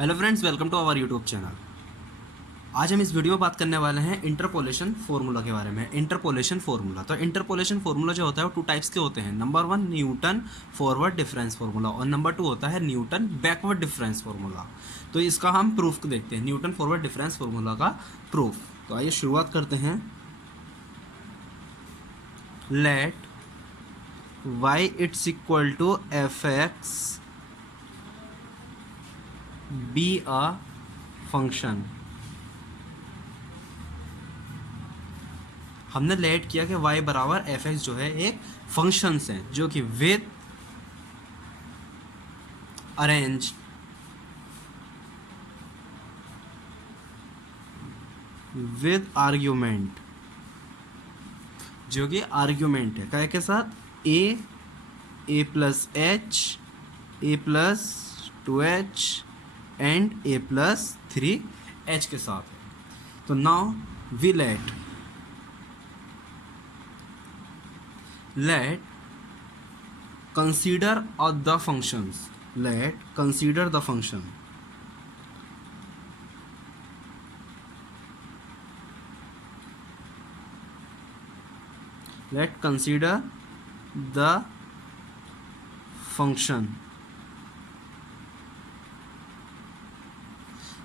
Hello friends, welcome to our YouTube channel. आज हम इस वीडियो में बात करने वाले हैं इंटरपोलेशन फार्मूला के बारे में। इंटरपोलेशन फार्मूला, तो इंटरपोलेशन फार्मूला जो होता है वो टू टाइप्स के होते हैं। Number 1 Newton forward difference formula और नंबर 2 होता है न्यूटन बैकवर्ड डिफरेंस फार्मूला। तो इसका हम प्रूफ देखते हैं, न्यूटन फॉरवर्ड डिफरेंस फार्मूला का प्रूफ। तो आइए शुरुआत करते हैं। Let y it's equal to f x be a function. हमने लेट किया कि y बराबर एफ एक्स जो है एक फंक्शन है जो कि विद अरेंज विद आर्ग्यूमेंट, जो कि आर्ग्यूमेंट है काय के साथ A plus H, A plus 2h and A plus 3h के साथ है। तो now we let consider of the functions. Let consider the function. Let consider the function.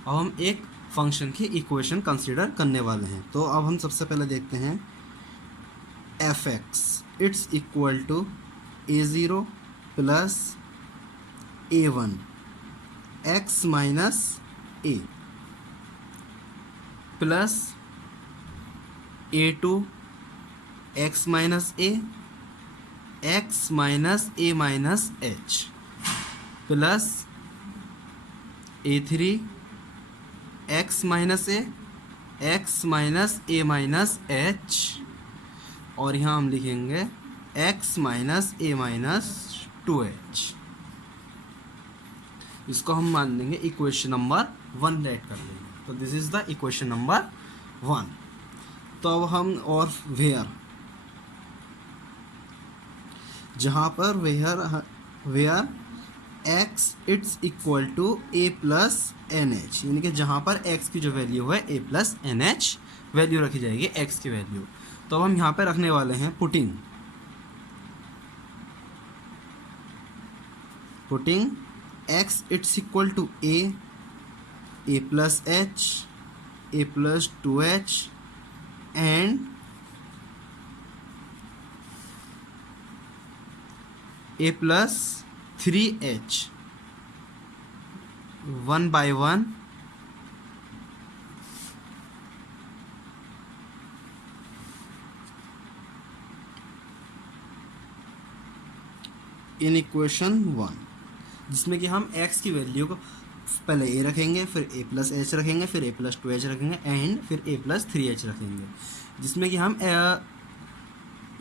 अब हम एक फंक्शन की इक्वेशन कंसीडर करने वाले हैं। तो अब हम सबसे पहले देखते हैं f x it's equal to a0 plus a1 x minus a plus a2 x minus a x minus a minus h plus a3 x minus a x minus a minus h, और यहाँ हम लिखेंगे x minus a minus 2h। इसको हम मान लेंगे equation number 1 late कर लेंगे। तो this is the equation number 1। तो अब हम और वेयर, जहाँ पर where x it's equal to a plus N h, यानी कि जहाँ पर x की जो वैल्यू है a plus N h value रखी जाएगी x की वैल्यू। तो अब हम यहाँ पे रखने वाले हैं putting x it's equal to a plus h, a plus 2h and a plus 3h, 1 by 1 in equation 1, जिसमें कि हम x की वैल्यू को पहले a रखेंगे, फिर a प्लस h रखेंगे, फिर a प्लस 2h रखेंगे एंड फिर a प्लस 3h रखेंगे, जिसमें कि हम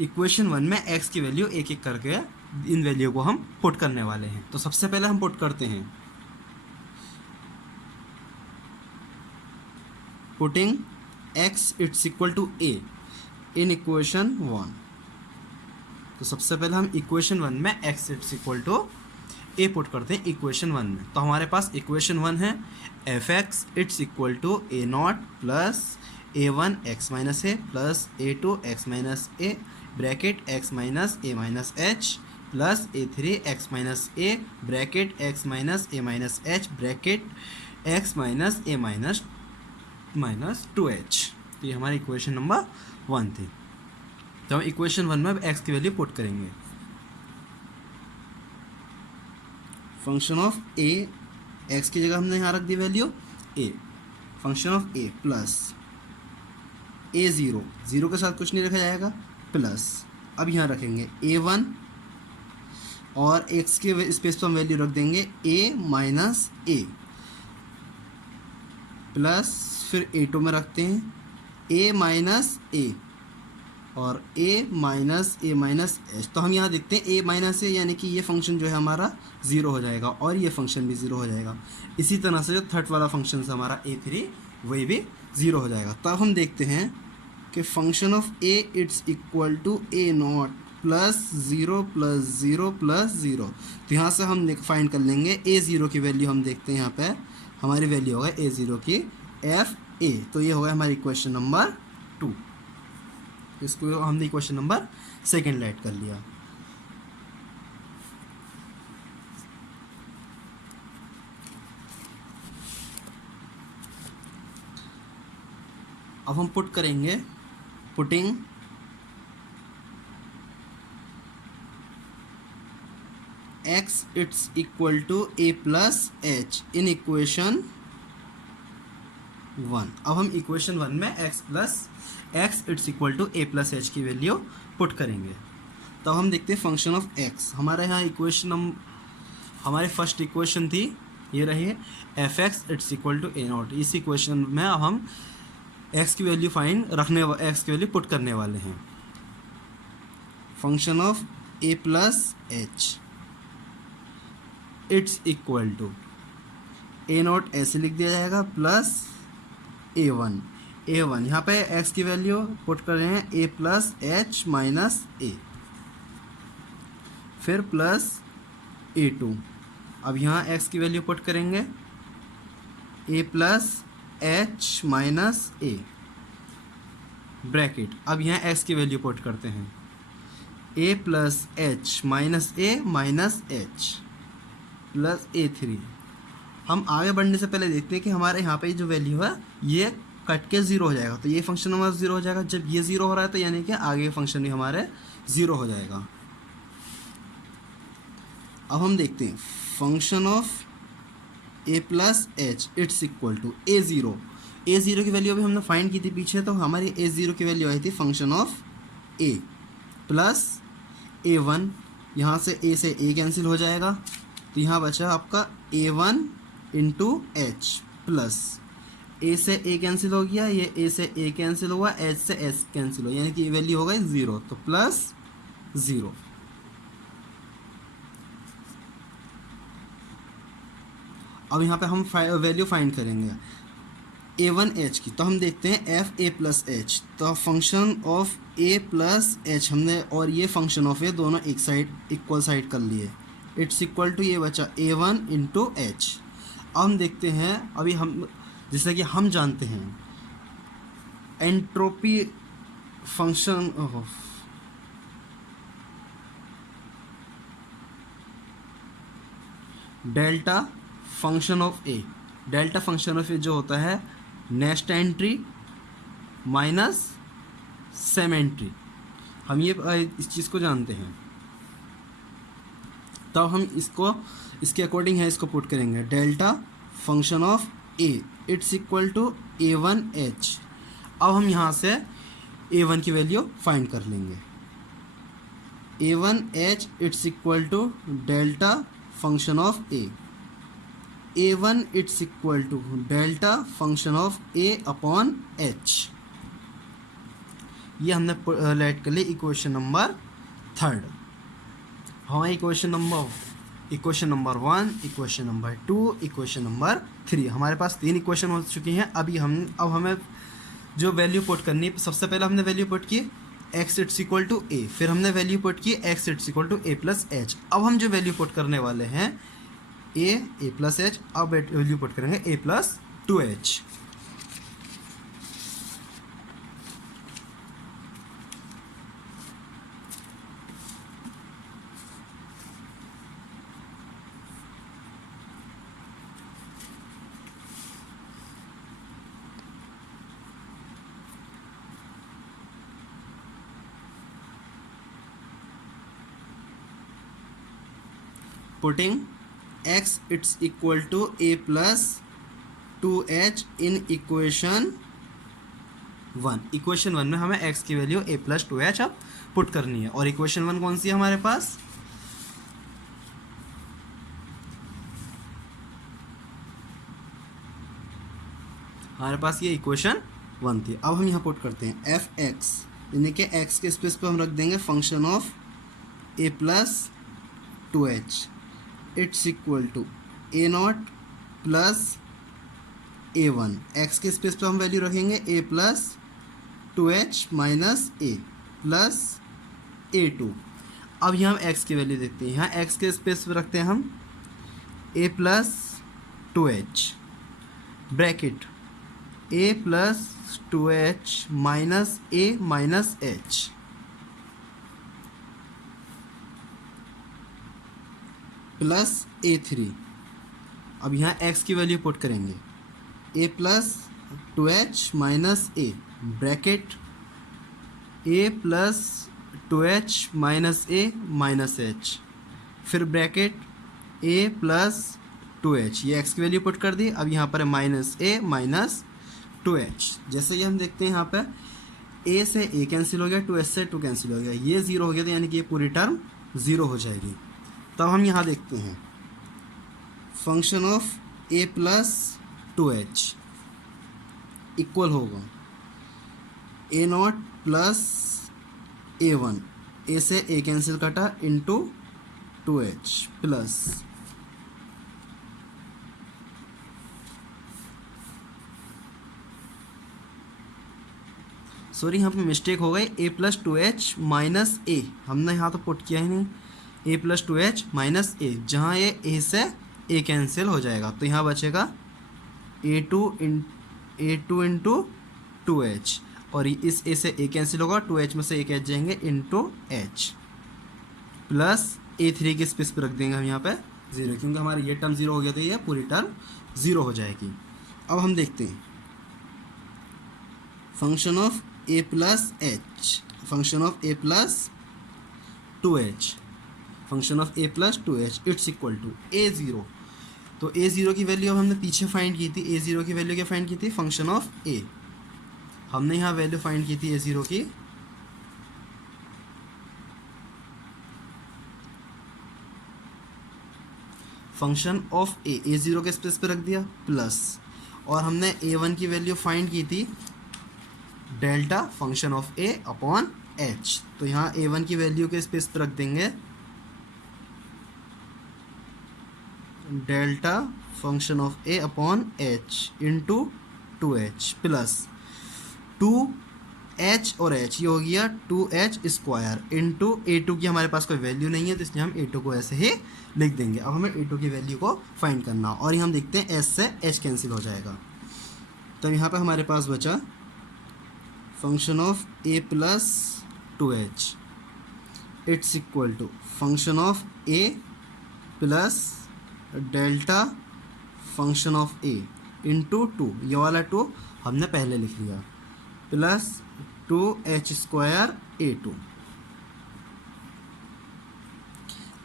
इक्वेशन 1 में x की वैल्यू एक एक करके इन वैल्यू को हम पुट करने वाले हैं। तो सबसे पहले हम पुट करते हैं putting x it's equal to a in equation 1। तो सबसे पहले हम इक्वेशन 1 में x it's equal to a put करते हैं इक्वेशन 1 में। तो हमारे पास इक्वेशन 1 है f x it's equal to a nought plus a1 x minus a plus a2 x minus a bracket x minus a minus h plus a3 x minus a bracket x minus a minus h bracket x minus a minus 2h। तो ये हमारी equation number 1 थी। तो हम equation 1 में अब x की value put करेंगे। फंक्शन ऑफ a, x की जगह हमने यहाँ रख दी value a, function of a plus a0, 0 के साथ कुछ नहीं रखा जाएगा, प्लस अब यहाँ रखेंगे a1 और x के स्पेस पर हम वैल्यू रख देंगे a माइनस a प्लस फिर a2 में रखते हैं a माइनस a और a minus a minus h। तो हम यहाँ देखते हैं a माइनस a, यानी कि ये फंक्शन जो है हमारा 0 हो जाएगा और ये फंक्शन भी 0 हो जाएगा। इसी तरह से जो थर्ड वाला फंक्शन है हमारा a3, वही भी 0 हो जाएगा। तब हम देखते हैं कि function of a it's equal to a nought plus zero plus zero plus zero. तो यहाँ से हम फाइंड कर लेंगे A0 की वैल्यू। हम देखते हैं यहाँ पे हमारी वैल्यू होगा A0 की FA। तो ये होगा हमारी इक्वेशन नंबर 2। इसको हमने इक्वेशन नंबर सेकेंड राइट कर लिया। अब हम पुट करेंगे, putting x it's equal to a plus h in equation 1। अब हम इक्वेशन 1 में x it's equal to a plus h की वैल्यू पुट करेंगे। तो हम देखते हैं फंक्शन ऑफ x। हमारे यहाँ इक्वेशन हमारी फर्स्ट इक्वेशन थी, ये रही f(x) it's equal to a0। इस इक्वेशन में अब हम x की वैल्यू x की वैल्यू पुट करने वाले हैं। Function of a plus h it's equal to a0 ऐसे लिख दिया जाएगा प्लस a1। यहाँ पे x की वैल्यू पुट कर रहे हैं a प्लस एच माइनस ए, फिर प्लस a2। अब यहाँ x की वैल्यू पुट करेंगे a plus H minus a bracket. अब यहाँ x की वैल्यू पुट करते हैं a plus H minus a minus H plus A3। हम आगे बढ़ने से पहले देखते हैं कि हमारे यहाँ पे जो वैल्यू है ये कट के ज़ीरो हो जाएगा। तो ये फंक्शन हमारा ज़ीरो हो जाएगा। जब ये ज़ीरो हो रहा है तो यानी कि आगे फंक्शन भी हमारे ज़ीरो हो जाएगा। अब हम देखते हैं function of a plus h it's equal to A0 की वैल्यू अभी हमने फाइंड की थी पीछे। तो हमारी A0 की वैल्यू आई थी function of a plus A1। यहाँ से a से a कैंसिल हो जाएगा, तो यहाँ बचा आपका A1 into H plus a से a कैंसिल हो गया, ये a से a कैंसिल हुआ, h से s कैंसिल हुआ, यानी कि ये वैल्यू हो गई 0। तो प्लस 0। अब यहाँ पे हम वैल्यू फाइंड करेंगे A1H की। तो हम देखते हैं FA प्लस एच। तो function of a plus H हमने और ये फंक्शन ऑफ a दोनों एक साइड इक्वल साइड कर लिए। इट्स इक्वल टू ये बचा A1 इंटू एच। अब हम देखते हैं, अभी हम जैसे कि हम जानते हैं entropy function delta function of A. Delta function of A जो होता है next entry minus same entry. हम ये इस चीज़ को जानते हैं। तब हम इसके अकॉर्डिंग है इसको पुट करेंगे delta function of A it's equal to A1H। अब हम यहाँ से A1 की वैल्यू फाइंड कर लेंगे। A1H it's equal to delta function of a. A1 it's equal to delta function of a upon h। ये हमने लेट कर ली इक्वेशन नंबर 3। हमारी equation number 1, equation number 2, equation number 3, हमारे पास 3 इक्वेशन हो चुकी हैं। अब हमें जो वैल्यू पुट करनी है, सबसे पहले हमने वैल्यू पुट की x it's equal to a, फिर हमने वैल्यू पुट की x it's equal to a plus h. अब हम जो वैल्यू पुट करने वाले हैं a प्लस एच। अब वैल्यू पुट करेंगे a plus 2h। Putting x it's equal to a plus 2h in equation 1। Equation 1 में हमें x की वैल्यू a प्लस 2h अब पुट करनी है। और इक्वेशन 1 कौन सी है हमारे पास? हमारे पास ये इक्वेशन 1 थी। अब हम यहाँ पुट करते हैं f(x) यानी कि x के स्पेस पे हम रख देंगे function of a plus 2h it's equal to a0 plus a1। x के स्पेस पे हम वैल्यू रखेंगे a plus 2h minus a plus a2। अब यहाँ हम x की वैल्यू देखते हैं, यहाँ x के स्पेस पर रखते हैं हम a plus 2h bracket a plus 2h minus a minus h plus a3। अब यहाँ x की वैल्यू पुट करेंगे a plus 2h minus a bracket a plus 2h minus a minus h, फिर ब्रैकेट a प्लस 2h, ये x की value put कर दी। अब यहाँ पर है माइनस a माइनस 2h। जैसे कि हम देखते हैं यहाँ पर a से a कैंसिल हो गया, 2h से 2 कैंसिल हो गया, ये 0 हो गया, तो यानी कि ये पूरी टर्म 0 हो जाएगी। तब हम यहाँ देखते हैं function of a plus 2h equal होगा a0 प्लस a1, a से a कैंसिल कटा इंटू 2h प्लस सॉरी यहाँ पे मिस्टेक हो गई, a plus 2h minus a, हमने यहाँ तो पुट किया ही नहीं, a plus 2h minus a, जहाँ ये a से a कैंसिल हो जाएगा तो यहाँ बचेगा a2 इंटू 2h, और इस a से a कैंसिल होगा, 2h में से a कैच जाएंगे इंटू h प्लस a3 के स्पेस पर रख देंगे हम यहाँ पे 0, क्योंकि हमारी ये टर्म 0 हो गया तो ये पूरी टर्म 0 हो जाएगी। अब हम देखते हैं function of a plus h, function of a plus 2h, function of a plus 2h it's equal to a0। तो a0 की वैल्यू अब हमने पीछे फाइंड की थी, a0 की वैल्यू क्या फाइंड की थी, फंक्शन ऑफ a, हमने यहाँ वैल्यू फाइंड की थी a0 की फंक्शन ऑफ a0 के स्पेस पे रख दिया प्लस, और हमने a1 की वैल्यू फाइंड की थी delta function of a upon h, तो यहाँ a1 की वैल्यू के स्पेस पे रख देंगे delta function of a upon h into 2h plus 2h और h, ये हो गया 2h स्क्वायर इंटू a2 की हमारे पास कोई वैल्यू नहीं है तो इसलिए हम a2 को ऐसे ही लिख देंगे। अब हमें a2 की वैल्यू को फाइंड करना, और ये हम देखते हैं s से h कैंसिल हो जाएगा, तो यहाँ पे हमारे पास बचा function of a plus 2h it's equal to function of a plus delta function of a into 2, ये वाला 2 हमने पहले लिख लिया, प्लस 2h स्क्वायर a2।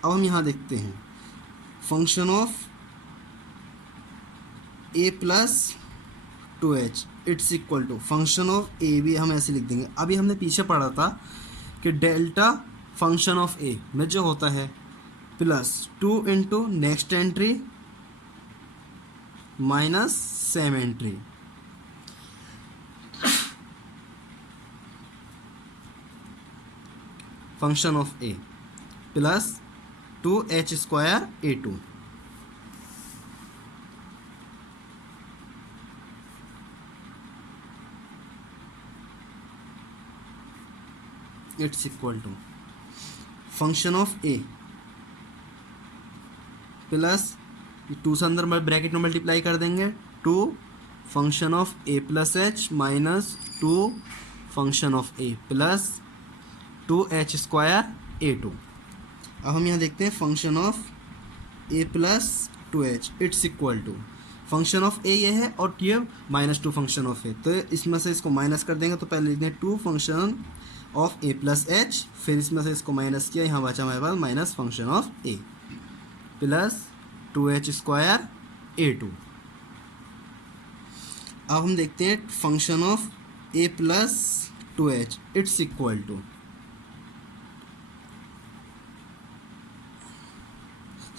अब हम यहाँ देखते हैं function of a plus 2h it's equal to function of a भी हम ऐसे लिख देंगे। अभी हमने पीछे पढ़ा था कि डेल्टा फंक्शन ऑफ a में जो होता है plus 2 into next entry minus same entry, function of a plus 2h square a2, it's equal to function of a plus 2 से अंदर ब्रैकेट में मल्टीप्लाई कर देंगे 2 function of a plus h minus 2 function of a plus 2h square a2। अब हम यहाँ देखते हैं function of a plus 2h it's equal to function of a ये है और ये माइनस 2 फंक्शन ऑफ a, तो इसमें से इसको माइनस कर देंगे तो पहले लिखते हैं 2 function of a plus h, फिर इसमें से इसको माइनस किया, यहाँ बचा हमारे पास minus function of a plus 2h square a2। अब हम देखते हैं function of a plus 2h it's equal to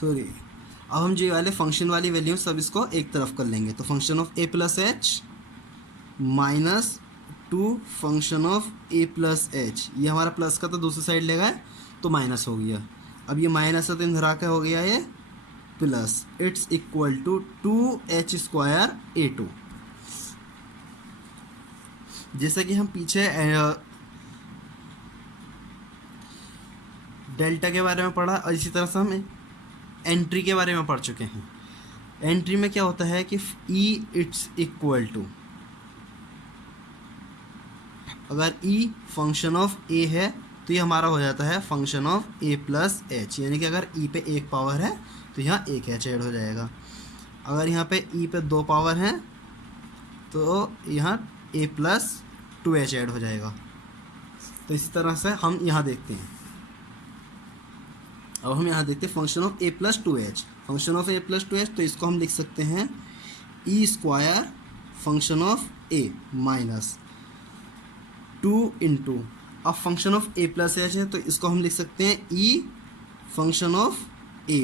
अब हम जो वाले फंक्शन वाली वैल्यू सब इसको एक तरफ कर लेंगे, तो function of a plus H minus 2 function of a plus H, ये हमारा प्लस का तो दूसरी साइड ले गए तो माइनस हो गया, अब ये माइनस है तो इधर आके हो गया ये plus, it's equal to 2h square a2। जैसा कि हम पीछे डेल्टा के बारे में पढ़ा और इसी तरह से हम एंट्री के बारे में पढ़ चुके हैं। एंट्री में क्या होता है कि ई इट्स इक्वल टू, अगर ई फंक्शन ऑफ ए है तो ये हमारा हो जाता है function of A plus H, यानी कि अगर ई पे एक पावर है तो यहाँ एक एच ऐड हो जाएगा। अगर यहाँ पे ई पे दो पावर हैं तो यहाँ ए प्लस टू एच ऐड हो जाएगा। तो इसी तरह से हम यहाँ देखते हैं, अब हम यहाँ देखते हैं function of A plus two H, function of A plus two H, तो इसको हम लिख सकते हैं E square function of A minus two into, अब function of A plus H है तो इसको हम लिख सकते हैं E function of A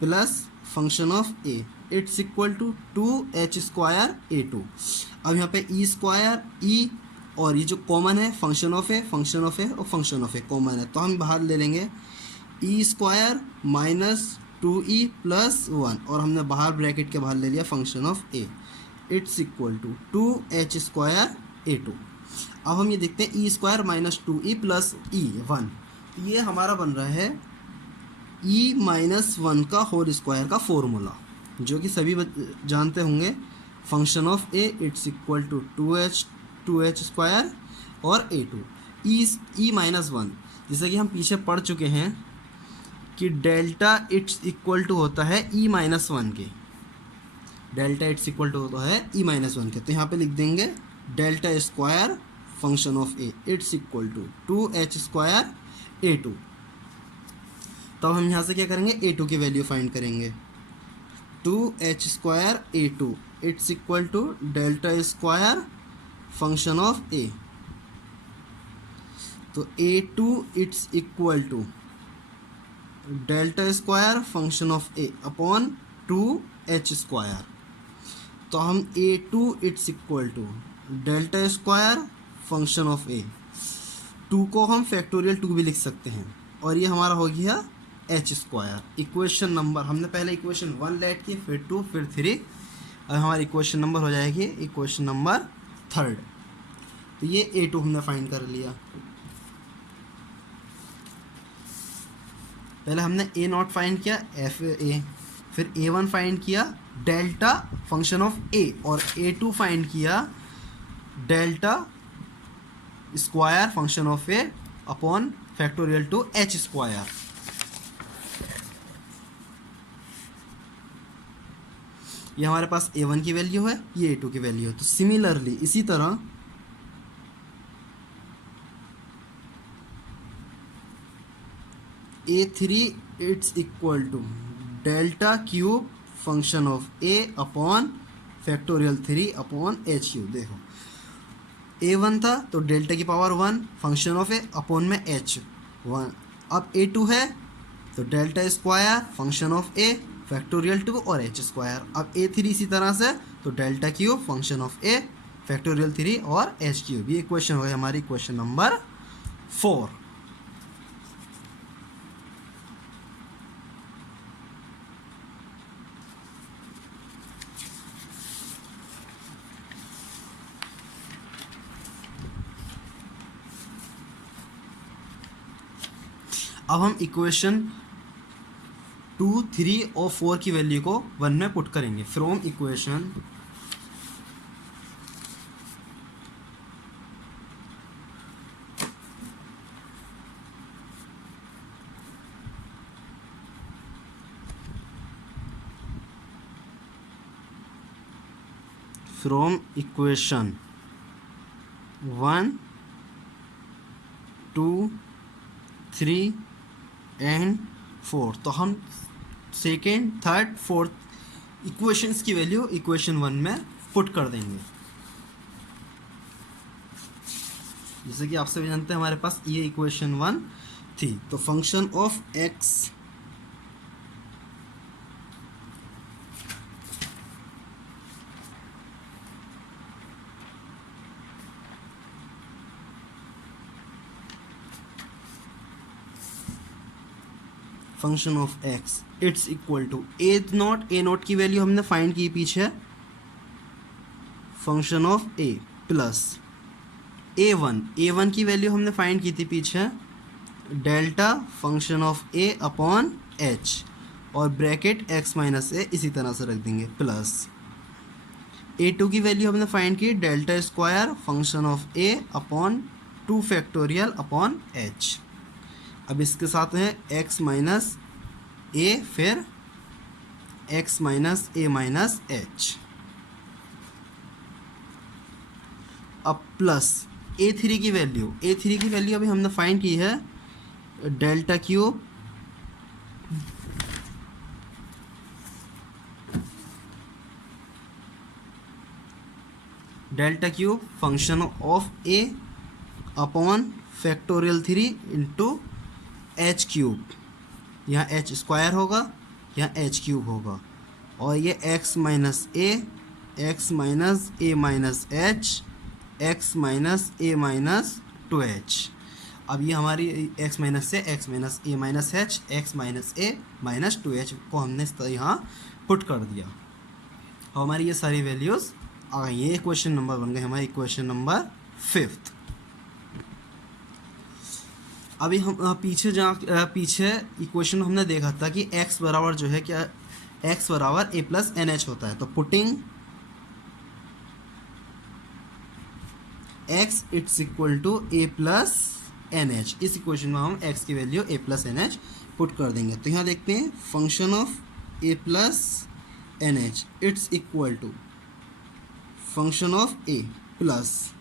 plus function of A, it's equal to two H square A two. अब यहाँ पे ई स्क्वायर ई और ये जो कॉमन है फंक्शन ऑफ ए और फंक्शन ऑफ ए कॉमन है, तो हम बाहर ले लेंगे E square minus two E plus one, और हमने बाहर ब्रैकेट के बाहर ले लिया function of A, it's equal to two H square A two. अब हम ये देखते हैं E square minus two E plus E one, ये हमारा बन रहा है ई माइनस वन का होल स्क्वायर का फॉर्मूला, जो कि सभी जानते होंगे, function of A it's equal to two H square और ए टू ई माइनस वन। जैसे कि हम पीछे पढ़ चुके हैं कि डेल्टा इट्स इक्वल टू होता है ई माइनस वन के, डेल्टा इट्स इक्वल टू होता है ई माइनस वन के, तो यहाँ पे लिख देंगे delta square function of A it's equal to two H square A two. तब हम यहाँ से क्या करेंगे, ए टू की वैल्यू फाइंड करेंगे, two H square A two it's equal to delta square function of A, तो A two it's equal to delta square function of A upon two H square, तो हम A two it's equal to delta square function of A, to को हम factorial two भी लिख सकते हैं, और ये हमारा हो गया एच स्क्वायर। इक्वेशन नंबर, हमने पहले इक्वेशन वन लेट की, फिर टू, फिर थ्री, अब हमारी इक्वेशन नंबर हो जाएगी इक्वेशन नंबर थर्ड। तो ये ए टू हमने फाइंड कर लिया। पहले हमने ए नॉट फाइंड किया एफ ए, फिर ए वन फाइंड किया डेल्टा फंक्शन ऑफ ए, और ए टू फाइंड किया delta square function of A upon factorial two H square. ये हमारे पास ए वन की वैल्यू है, ये ए टू की वैल्यू है। तो सिमिलरली इसी तरह A three it's equal to delta cube function of A upon factorial three upon H cube. देखो ए वन था तो डेल्टा की power one function of A upon में एच वन, अब ए टू है तो delta square function of A factorial two और H square, अब ए थ्री इसी तरह से तो delta cube function of A factorial three और एच क्यूब। ये इक्वेशन हो गई हमारी इक्वेशन नंबर 4। अब हम इक्वेशन 2, 3 और 4 की वैल्यू को 1 में पुट करेंगे। फ्रॉम इक्वेशन इक्वेशन 1, 2, 3 एंड 4, तो हम सेकेंड, थर्ड, फोर्थ इक्वेशंस की वैल्यू इक्वेशन 1 में पुट कर देंगे। जैसे कि आपसे भी जानते हैं हमारे पास ये इक्वेशन 1 थी, तो function of x function of x it's equal to a naught की वैल्यू हमने फाइंड की पीछे, function of A plus a one की वैल्यू हमने फाइंड की थी पीछे, delta function of A upon h और ब्रैकेट एक्स माइनस ए इसी तरह से रख देंगे प्लस a2 की वैल्यू हमने फाइंड की delta square function of a upon 2 factorial upon h। अब इसके साथ है x माइनस ए फिर x minus a minus H. अब प्लस a3 की वैल्यू अभी हमने फाइंड की है delta cube function of a upon factorial 3 into H cube. यहाँ एच स्क्वायर होगा, यहाँ एच क्यूब होगा और ये x minus a minus H x minus a minus 2h। अब ये हमारी x माइनस से x minus a minus H x minus a minus 2h को हमने यहाँ पुट कर दिया और हमारी ये सारी वैल्यूज़ आ गई। ये इक्वेशन नंबर बन गए हमारी इक्वेशन नंबर 5। अभी हम पीछे इक्वेशन में हमने देखा था कि x बराबर जो है क्या x बराबर a प्लस एन एच होता है। तो putting x it's equal to a plus N H, इस इक्वेशन में हम x की वैल्यू a plus N H put कर देंगे। तो यहाँ देखते हैं function of a plus N H it's equal to function of a plus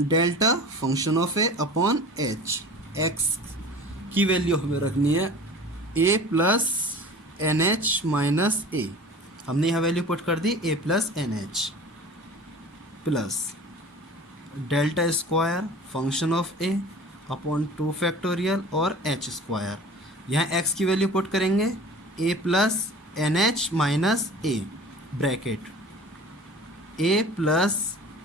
delta function of a upon h। x की वैल्यू हमें रखनी है a plus N H minus A, हमने यहाँ वैल्यू पुट कर दी a plus N h plus delta square function of a upon 2 factorial और h square. यहाँ x की वैल्यू पुट करेंगे a plus N H minus a bracket a plus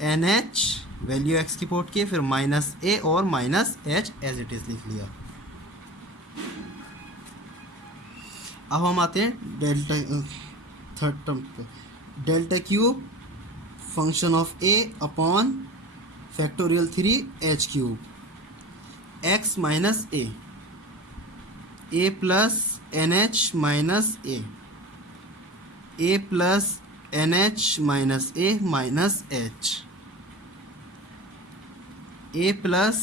N h value x की put की फिर minus a और minus h as it is लिख लिया। अब हम आते हैं डेल्टा थर्ड टर्म पे, delta cube function of a upon factorial 3h cube x minus a plus N H minus a plus N H minus a minus h A plus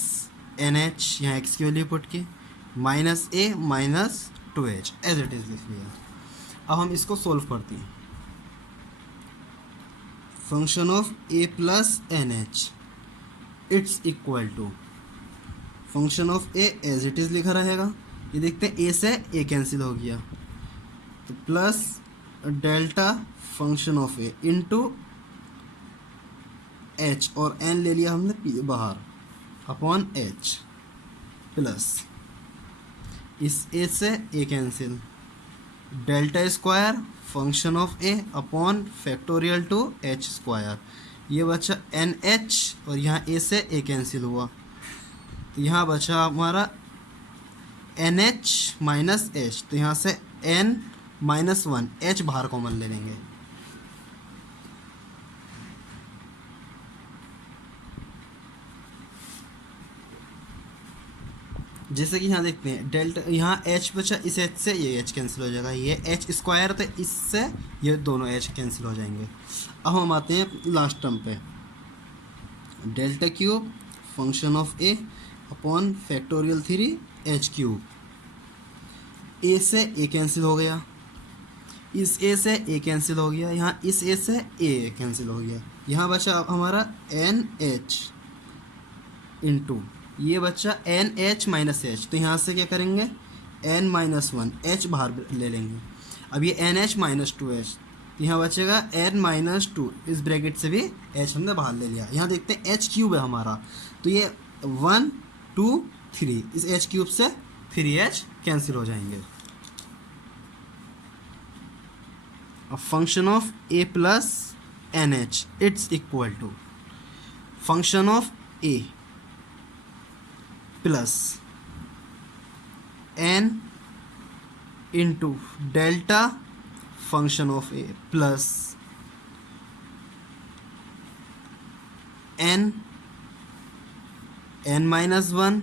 N h यहाँ x की value put की minus a minus 2h as it is लिख लिया। अब हम इसको solve करते हैं। Function of A plus N H it's equal to function of a as it is लिखा रहेगा। ये देखते हैं ए से ए कैंसिल हो गया तो plus delta function of A into H और एन ले लिया हमने बाहर अपॉन एच प्लस इस ए से A cancel delta square function of A upon factorial two H square. ये बचा एन एच और यहाँ ए से ए कैंसिल हुआ तो यहाँ बचा हमारा एन एच माइनस एच। तो यहाँ से एन माइनस 1 एच बाहर कॉमन ले लेंगे जैसे कि यहाँ देखते हैं डेल्टा यहाँ एच बचा, इस एच से ये एच कैंसिल हो जाएगा, ये एच स्क्वायर तो इससे ये दोनों एच कैंसिल हो जाएंगे। अब हम आते हैं लास्ट टर्म पे, delta cube function of A upon factorial 3h cube. A से ए कैंसिल हो गया, इस ए से ए कैंसिल हो गया, यहाँ इस ए से ए कैंसिल हो गया, यहाँ बचा अब हमारा एन एच इंटू ये बच्चा एन एच माइनस एच। तो यहाँ से क्या करेंगे एन माइनस 1 एच बाहर ले लेंगे। अब ये एन एच माइनस 2h तो यहाँ बचेगा एन माइनस 2, इस ब्रैकेट से भी एच हमने बाहर ले लिया। यहाँ देखते हैं एच क्यूब है हमारा तो ये 1 2 3 इस एच क्यूब से 3h कैंसिल हो जाएंगे। अब function of A plus N H it's equal to function of A plus N into delta function of A plus N n minus one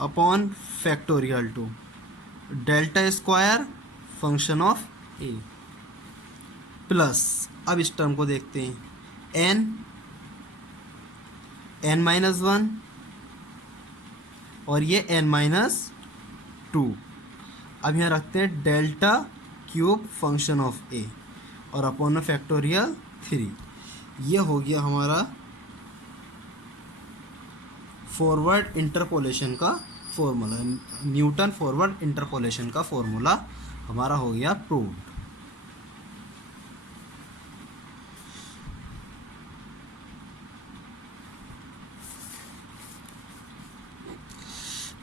upon factorial two delta square function of A plus, अब इस term को देखते हैं, n minus one और ये n minus two. अब यहाँ रखते हैं डेल्टा क्यूब फंक्शन ऑफ ए और अपॉन फैक्टोरियल 3। ये हो गया हमारा फॉरवर्ड इंटरपोलेशन का फॉर्मूला, न्यूटन फॉरवर्ड इंटरपोलेशन का फॉर्मूला हमारा हो गया प्रूव्ड।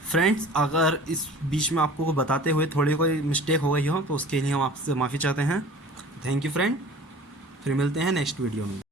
फ्रेंड्स, अगर इस बीच में आपको बताते हुए थोड़ी कोई मिस्टेक हो गई हो तो उसके लिए हम आपसे माफ़ी चाहते हैं। थैंक यू फ्रेंड, फिर मिलते हैं नेक्स्ट वीडियो में।